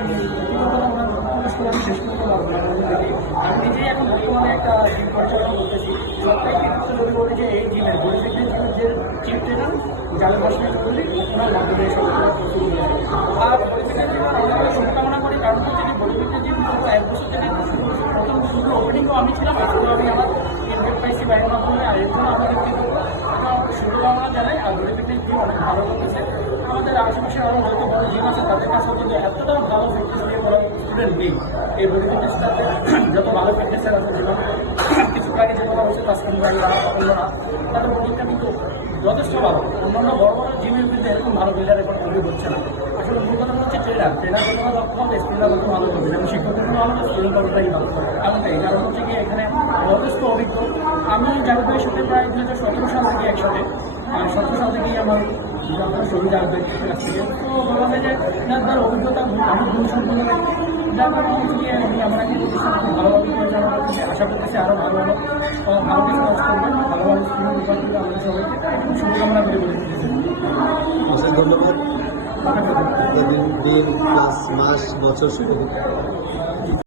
আমি শেষ করতে পারবো না। আমি নিজেই এখন বর্তমানে একটা জিম পরিচালনা করতেছি। সবটাই কিন্তু যদি বলি যে এই জিমের বডিবিল্ডিং জিমের যে চিফ ট্রেনার যাদের ভাষণে বলি ওনার মাধ্যমে এসব আর বডিবিল্ডিং জিমের অনেক শুভকামনা করি। কারণ হচ্ছে যে বডিবিল্ডিং জিম গত 1 বছর থেকে প্রথম শুরু ওপেনিংও আমি ছিলাম, আজকেও আমি আমার ইনভেস্ট পাইছি বাইরের মাধ্যমে। আর এর জন্য আমাদের কিন্তু শুভকামনা জানাই। আর বডিবিল্ডিং জিম অনেক ভালো করতেছে। আমাদের আশেপাশে আরও হয়তো বড় জিম আছে, তাদের কাছে কিন্তু এতটা ভালো ফিটনেস নিয়ে বড় স্টুডেন্ট নেই। এই বডি ফিটনেসটাতে যত ভালো ফিটনেসের আছে, যেমন কিছু আগে যে কথা বলছে তাস্কিন ভাইরা অন্যরা, তাদের বডিটা কিন্তু যথেষ্ট ভালো। অন্যান্য বড় বড় জিমের কিন্তু এরকম ভালো বিল্ডার এখন তৈরি হচ্ছে না। আসলে মূল কথা হচ্ছে ট্রেনার যতটা দক্ষ হবে স্টুডেন্টরা তত ভালো করবে, যেমন শিক্ষকের জন্য ভালো স্টুডেন্ট ততটাই ভালো। এমনটাই কারণ হচ্ছে কি এখানে যথেষ্ট অভিজ্ঞ। আমি জাভেদ ভাইয়ের সাথে প্রায় 2017 সাল থেকে একসাথে, 17 সাল থেকেই আমার ছবি জাভেদ কাছ থেকে। তো বলা যায় যে তার অভিজ্ঞতা অনেক গুণ সম্পন্ন ব্যক্তি, যার কারণে হচ্ছে গিয়ে আমি আমরা কিন্তু খুব ভালোভাবে পরিচালনা করতেছি। আশা করতেছি আরও ভালো ভালো ভালো কিছু কাজ করবেন, ভালো ভালো স্টুডেন্ট উপার্জন করে আমাদের সবাইকে একটু শুভকামনা করে বলেছি। ধন্যবাদ। দিন, ক্লাস, মাস, বছর শুরু